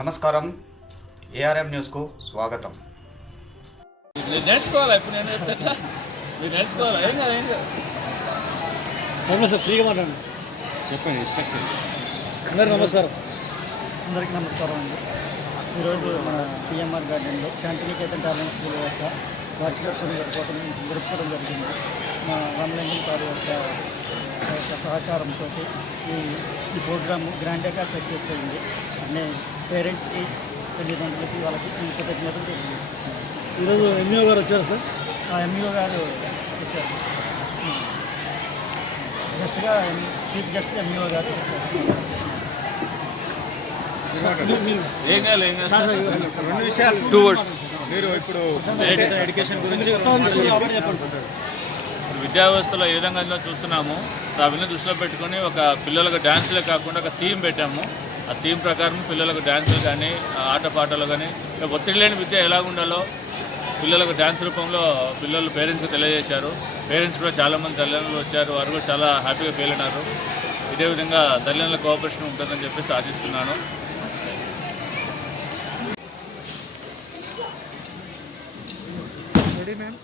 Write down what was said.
నమస్కారం, ఏఆర్ఎం న్యూస్కు స్వాగతం. నేర్చుకోవాలా ఇప్పుడు మీరు నేర్చుకోవాలా ఏం కాదు సార్ ఫ్రీగా మాట్లాడండి. చెప్పండి ఇన్స్ట్రక్షన్. అందరికీ నమస్కారం అండి. ఈరోజు మన పిఎంఆర్ గార్డెన్లో శాంతినికేతన్ టాలెంట్ స్కూల్ యొక్క వార్షికోత్సవం జరుపుకోవడం జరిగింది. మా రామలింగం సార్ యొక్క సహకారంతో ఈ ప్రోగ్రాము గ్రాండ్గా సక్సెస్ అయింది. అనే పేరెంట్స్కి, తల్లిదండ్రులకి వాళ్ళకి కృతజ్ఞతలు తెలియజేస్తున్నాను. ఈరోజు ఎంఈఓ గారు వచ్చారు సార్. ఎంఈఓ గారు వచ్చారు సార్. గెస్ట్గా చీఫ్ గెస్ట్గా ఎంఈఓ గారు వచ్చారు. మీరు ఇప్పుడు ఎడ్యుకేషన్ గురించి విద్యా వ్యవస్థలో ఏ విధంగా చూస్తున్నాము, అవన్నీ దృష్టిలో పెట్టుకొని ఒక పిల్లలకు డ్యాన్సులే కాకుండా ఒక థీమ్ పెట్టాము. ఆ థీమ్ ప్రకారం పిల్లలకు డ్యాన్సులు కానీ, ఆటపాటలు కానీ, ఒత్తిడి లేని విద్య ఎలా ఉండాలో పిల్లలకు డ్యాన్స్ రూపంలో పిల్లలు పేరెంట్స్కి తెలియజేశారు. పేరెంట్స్ కూడా చాలామంది తల్లిదండ్రులు వచ్చారు, వారు కూడా చాలా హ్యాపీగా ఫీల్ అయినారు. ఇదే విధంగా తల్లిదండ్రుల కోఆపరేషన్ ఉంటుందని చెప్పేసి ఆశిస్తున్నాను. Ready ma'am.